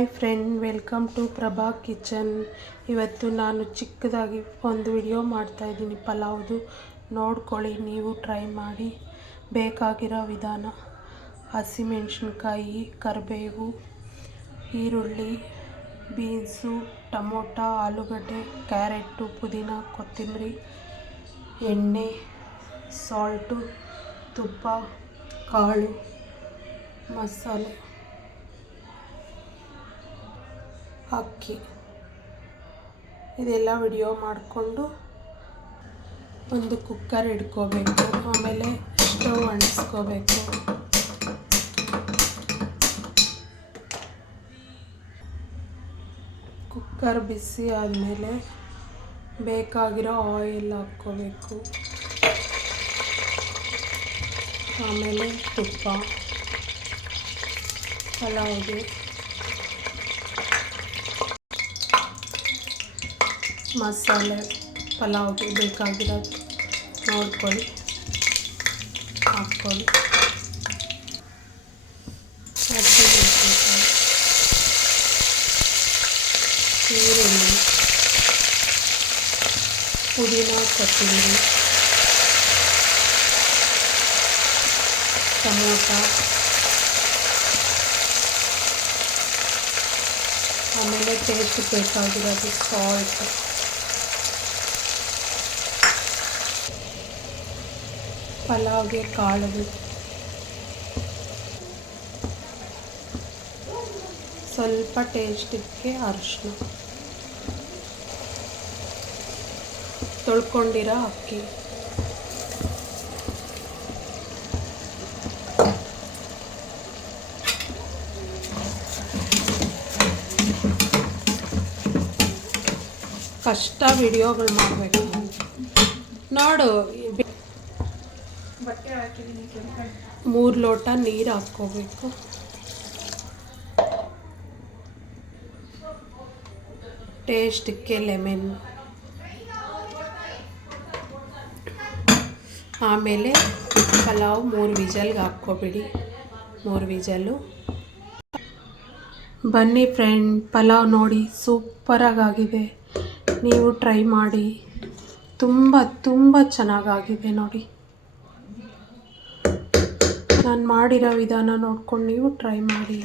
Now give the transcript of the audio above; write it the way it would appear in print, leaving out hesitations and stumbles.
Hi friend, welcome to Prabha kitchen. ಇವತ್ತು ನಾನು ಚಿಕ್ಕದಾಗಿ ಒಂದು ವಿಡಿಯೋ ಮಾಡ್ತಾಯಿದ್ದೀನಿ ಪಲಾವ್ದು. ನೋಡ್ಕೊಳ್ಳಿ, ನೀವು ಟ್ರೈ ಮಾಡಿ. ಬೇಕಾಗಿರೋ ವಿಧಾನ: ಹಸಿಮೆಣಸಿನ್ಕಾಯಿ, ಕರಿಬೇವು, ಈರುಳ್ಳಿ, ಬೀನ್ಸು, ಟೊಮೊಟೊ, ಆಲೂಗಡ್ಡೆ, ಕ್ಯಾರೆಟು, ಪುದೀನ, ಕೊತ್ತಂಬರಿ, ಎಣ್ಣೆ, ಸಾಲ್ಟು, ತುಪ್ಪ, ಕಾಳು, ಮಸಾಲೆ, ಅಕ್ಕಿ. ಇದೆಲ್ಲ ವಿಡಿಯೋ ಮಾಡಿಕೊಂಡು ಒಂದು ಕುಕ್ಕರ್ ಇಟ್ಕೋಬೇಕು. ಆಮೇಲೆ ಸ್ಟವ್ ಅಂಟಿಸ್ಕೋಬೇಕು. ಕುಕ್ಕರ್ ಬಿಸಿ ಆದಮೇಲೆ ಬೇಕಾಗಿರೋ ಆಯಿಲ್ ಹಾಕ್ಕೋಬೇಕು. ಆಮೇಲೆ ತುಪ್ಪ, ಪಲಾವ್ಗೆ ಮಸಾಲೆ, ಪಲಾವ್ಗೆ ಬೇಕಾಗಿರೋದು ನೋಡ್ಕೊಳ್ಳಿ, ಹಾಕ್ಕೊಳ್ಳಿ. ಈರುಳ್ಳಿ, ಪುದೀನ, ಕೊತ್ತಂಬರಿ, ಟೊಮೊಟೊ, ಆಮೇಲೆ ಟೇಸ್ಟ್ ಬೇಕಾಗಿರೋದು ಸಾಲ್ಟ್, ಪಲಾವ್ಗೆ ಕಾಳು, ಸ್ವಲ್ಪ ಟೇಸ್ಟಿಗೆ ಅರಿಶಿನ, ತೊಳ್ಕೊಂಡಿರೋ ಅಕ್ಕಿ, ಕಷ್ಟ ವಿಡಿಯೋಗಳು ಮಾಡಬೇಕು. ನೋಡು, 3 ಲೋಟ ನೀರು ಹಾಕ್ಕೋಬೇಕು. ಟೇಸ್ಟಿಗೆ ಲೆಮನ್, ಆಮೇಲೆ ಪಲಾವ್ 3 ವಿಜಲ್ಗೆ ಹಾಕ್ಕೊಬಿಡಿ. 3 ವಿಜಲು. ಬನ್ನಿ ಫ್ರೆಂಡ್, ಪಲಾವ್ ನೋಡಿ ಸೂಪರಾಗಿದೆ. ನೀವು ಟ್ರೈ ಮಾಡಿ. ತುಂಬ ಚೆನ್ನಾಗಾಗಿದೆ ನೋಡಿ. ನಾನು ಮಾಡಿರೋ ವಿಧಾನ ನೋಡ್ಕೊಂಡು ನೀವು ಟ್ರೈ ಮಾಡಿ.